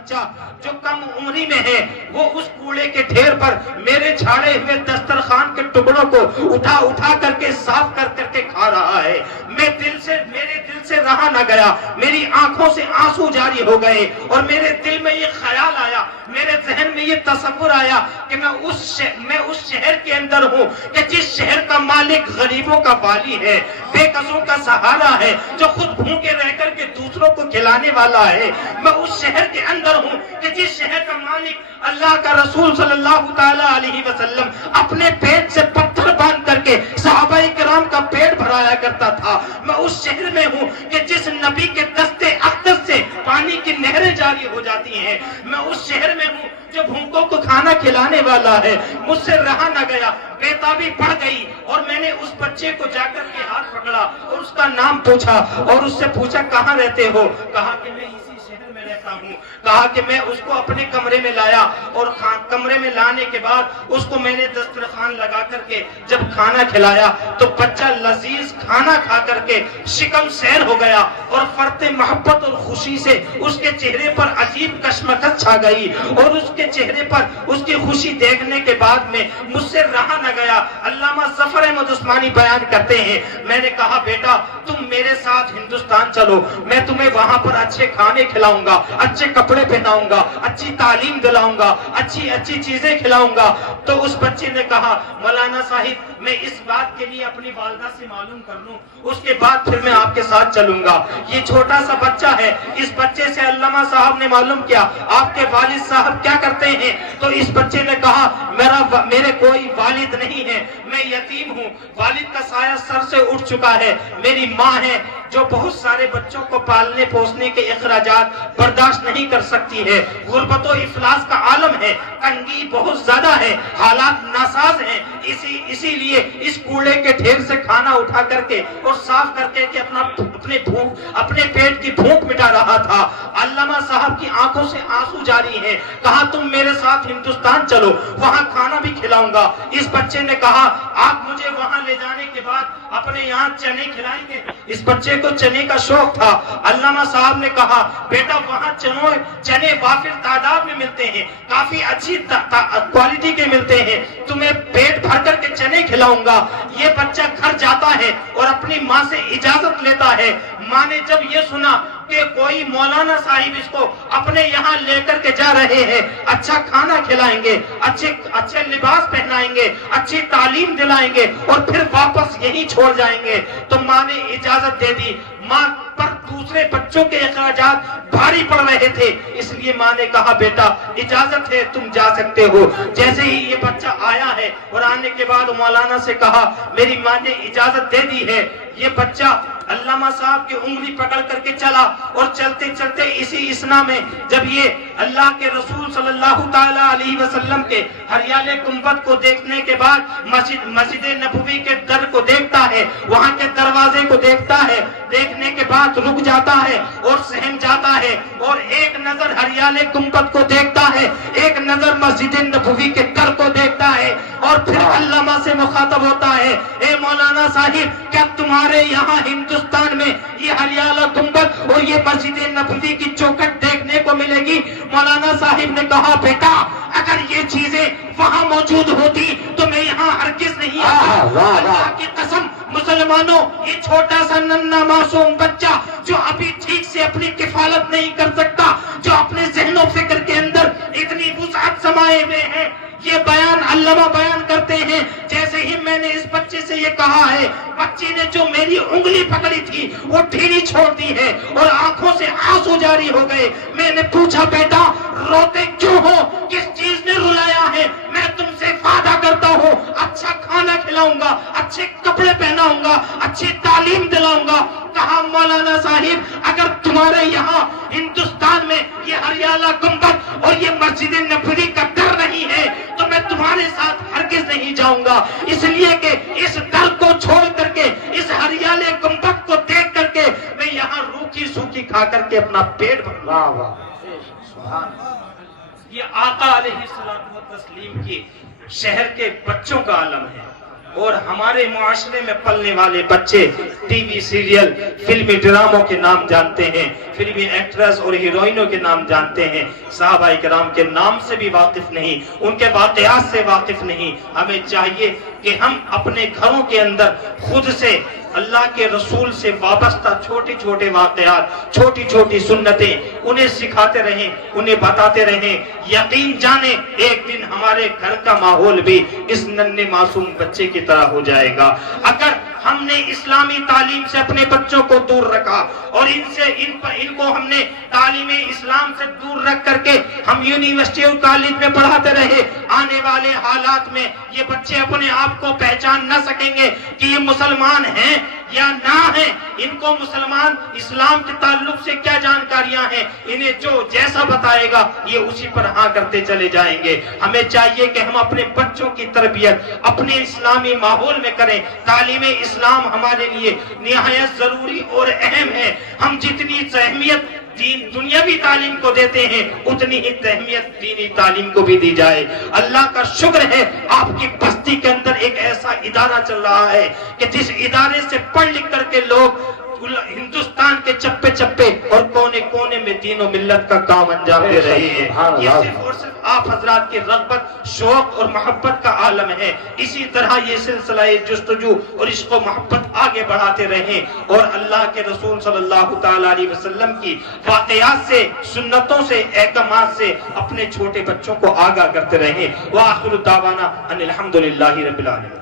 بچہ جو کم عمری میں ہے وہ اس کوڑے کے ڈھیر پر میرے جھاڑے ہوئے دسترخوان کے ٹکڑوں کو اٹھا اٹھا کر کے صاف کر کر کے کھا رہا ہے۔ میرے دل سے رہا نہ گیا، میری آنکھوں سے آنسو جاری ہو گئے اور میرے دل میں یہ خیال آیا، میرے ذہن میں یہ تصور آیا کہ میں اس شہر کے اندر ہوں کہ جس شہر کا مالک غریبوں کا والی ہے، بے کسوں کا سہارا ہے، جو خود بھوکے رہ کر کے دوسروں کو کھلانے والا ہے۔ میں اس شہر کے اندر ہوں کہ جس شہر کا مالک اللہ کا رسول صلی اللہ تعالی علیہ وسلم اپنے پیٹ سے پتھر باندھ کر کے صحابہ کرام کا پیٹ بھرایا کرتا تھا۔ میں اس شہر میں ہوں کہ جس نبی کے دستے اقدس سے پانی کی نہریں جاری ہو جاتی ہیں۔ میں اس شہر میں ہوں جو بھوکوں کو کھانا کھلانے والا ہے۔ مجھ سے رہا نہ گیا، بیتابی بڑھ گئی اور میں نے اس بچے کو جا کر کے ہاتھ پکڑا اور اس کا نام پوچھا اور اس سے پوچھا کہاں رہتے ہو؟ کہا کہ میں اسی شہر میں رہتا ہوں۔ کہا کہ میں اس کو اپنے کمرے میں لایا اور کمرے میں لانے کے بعد اس کو میں نے دسترخوان لگا کر کے جب کھانا کھلایا تو بچہ لذیذ کھانا کھا کر کے شکم سیر ہو گیا اور فرط محبت اور خوشی سے اس کے چہرے پر عجیب کشمکش چھا گئی اور اس کے چہرے پر اس کی خوشی دیکھنے کے بعد میں مجھ سے رہا نہ گیا۔ علامہ ظفر احمد عثمانی بیان کرتے ہیں، میں نے کہا بیٹا تم میرے ساتھ ہندوستان چلو، میں تمہیں وہاں پر اچھے کھانے کھلاؤں گا، اچھے کپڑے پہناؤں گا، اچھی تعلیم دلاؤں گا، اچھی چیزیں کھلاؤں گا۔ تو اس بچے نے کہا مولانا صاحب میں اس بات کے لیے اپنی والدہ سے معلوم کر لوں، اس کے بعد پھر میں آپ کے ساتھ چلوں گا۔ یہ چھوٹا سا بچہ ہے، اس بچے سے علامہ صاحب نے معلوم کیا آپ کے والد صاحب کیا کرتے ہیں؟ تو اس بچے نے کہا میرے کوئی والد نہیں ہے، میں یتیم ہوں، والد کا سایہ سر سے اٹھ چکا ہے، میری ماں ہے جو بہت سارے بچوں کو پالنے پوسنے کے اخراجات برداشت نہیں کر سکتی ہے، غربت و افلاس کا عالم ہے، تنگی بہت زیادہ ہے، حالات ناساز ہیں، اسی لیے اس کوڑے کے ڈھیر سے کھانا اٹھا کر کے اور صاف کر کے اپنے پیٹ کی بھوک مٹا رہا تھا۔ علامہ صاحب کی آنکھوں سے آنسو جاری ہیں، کہا تم میرے ساتھ ہندوستان چلو، وہاں کھانا بھی کھلاؤں گا۔ اس بچے نے کہا آپ مجھے وہاں لے جانے کے بعد اپنے یہاں چنے کھلائیں گے؟ اس بچے کو چنے کا شوق تھا۔ علامہ صاحب نے کہا بیٹا وہاں چنے وافر تعداد میں ملتے ہیں، کافی اچھی کوالٹی کے ملتے ہیں، تمہیں پیٹ بھر کر کے چنے کھلاؤں گا۔ یہ بچہ گھر جاتا ہے اور اپنی ماں سے اجازت لیتا ہے۔ ماں نے جب یہ سنا کہ کوئی مولانا صاحب اس کو اپنے یہاں لے کر کے جا رہے ہیں، اچھا کھانا کھلائیں گے، اچھے لباس پہنائیں گے، اچھی تعلیم دلائیں گے اور پھر واپس یہی چھوڑ جائیں گے، تو ماں نے اجازت دے دی۔ ماں پر دوسرے بچوں کے اخراجات بھاری پڑ رہے تھے، اس لیے ماں نے کہا بیٹا اجازت ہے تم جا سکتے ہو۔ جیسے ہی یہ بچہ آیا ہے اور آنے کے بعد مولانا سے کہا میری ماں نے اجازت دے دی ہے، یہ بچہ علامہ صاحب کی انگلی پکڑ کر کے چلا اور چلتے چلتے اسی اسنا میں جب یہ اللہ کے رسول صلی اللہ تعالی علیہ وسلم کے ہریالے گنبد کو دیکھنے کے بعد مسجد نبوی کے در کو دیکھتا ہے، وہاں کے دروازے کو دیکھتا ہے، دیکھنے کے بعد رک جاتا ہے اور سہم جاتا ہے اور ایک نظر ہریالے گنبد کو دیکھتا ہے، ایک نظر مسجد نبوی کے در کو دیکھتا ہے اور پھر علامہ سے مخاطب ہوتا ہے اے مولانا صاحب کیا تمہارے یہاں ہندوستان میں یہ ہریالہ گنبد اور یہ مسجد نبوی کی چوکھٹ دیکھنے کو ملے گی؟ مولانا صاحب نے کہا بیٹا اگر یہ چیزیں وہاں موجود ہوتی تو میں یہاں ہرگز نہیں آتا۔ اللہ کی قسم مسلمانوں، یہ چھوٹا سا ننھا معصوم بچہ جو ابھی ٹھیک سے اپنی کفالت نہیں کر سکتا، جو اپنے ذہن و فکر کے اندر اتنی وسعت سمائے ہوئے ہیں، یہ بیان علامہ بیان کرتے ہیں جیسے ہی میں نے اس بچے سے یہ کہا ہے، بچے نے جو میری انگلی پکڑی تھی وہ ڈھیلی چھوڑ دی ہے اور آنکھوں سے آنسو جاری ہو گئے۔ میں نے پوچھا بیٹا روتے کیوں ہو، کس چیز نے رلایا ہے؟ میں تم سے وعدہ کرتا ہوں اچھا کھانا کھلاؤں گا، اچھے کپڑے پہناؤں گا، اچھی تعلیم دلاؤں گا۔ کہا مولانا صاحب اگر تمہارے یہاں ہندوستان میں یہ ہریالہ گنبد اور یہ مسجد نبوی کا در نہیں ہے تو میں تمہارے ساتھ ہرگز نہیں جاؤں گا، اس لیے کہ اس در کو چھوڑ کر کے اس ہریالے گنبد کو دیکھ کر کے میں یہاں روکھی سوکھی کھا کر کے اپنا پیٹ بھر رہا ہوں۔ یہ آقا علیہ السلام کی شہر کے بچوں کا عالم ہے۔ اور ہمارے معاشرے میں پلنے والے بچے ٹی وی سیریل فلمی ڈراموں کے نام جانتے ہیں، فلمی ایکٹریس اور ہیروئنوں کے نام جانتے ہیں، صحابہ کرام کے نام سے بھی واقف نہیں، ان کے واقعات سے واقف نہیں۔ ہمیں چاہیے کہ ہم اپنے گھروں کے اندر خود سے اللہ کے رسول سے وابستہ چھوٹے چھوٹے واقعات، چھوٹی چھوٹی سنتیں انہیں سکھاتے رہیں، انہیں بتاتے رہیں۔ یقین جانیں ایک دن ہمارے گھر کا ماحول بھی اس ننھے معصوم بچے کی طرح ہو جائے گا۔ اگر ہم نے اسلامی تعلیم سے اپنے بچوں کو دور رکھا اور ان کو ہم نے تعلیم اسلام سے دور رکھ کر کے ہم یونیورسٹی اور کالج میں پڑھاتے رہے، آنے والے حالات میں یہ بچے اپنے آپ کو پہچان نہ سکیں گے کہ یہ مسلمان ہیں یا نہ ہیں، ان کو مسلمان اسلام کے تعلق سے کیا جانکاریاں ہیں، انہیں جو جیسا بتائے گا یہ اسی پر ہاں کرتے چلے جائیں گے۔ ہمیں چاہیے کہ ہم اپنے بچوں کی تربیت اپنے اسلامی ماحول میں کریں۔ تعلیم اسلام ہمارے لیے نہایت ضروری اور اہم ہے۔ ہم جتنی اہمیت دنیاوی تعلیم کو دیتے ہیں اتنی ہی اہمیت دینی تعلیم کو بھی دی جائے۔ اللہ کا شکر ہے آپ کی بستی کے اندر ایک ایسا ادارہ چل رہا ہے کہ جس ادارے سے پڑھ لکھ کر کے لوگ ہندوستان کے چپے چپے اور کونے کونے میں دین و ملت کا کام انجام دے رہے ہیں۔ یہ صرف اور صرف آپ حضرات کی رغبت، شوق اور محبت کا عالم ہے۔ اسی طرح یہ سلسلہ جستجو اور عشق و محبت آگے بڑھاتے رہیں اور اللہ کے رسول صلی اللہ تعالیٰ علیہ وسلم کی واقعات سے، سنتوں سے، احکامات سے اپنے چھوٹے بچوں کو آگاہ کرتے رہیں۔ وآخر دعوانا ان الحمدللہ رب العالمین۔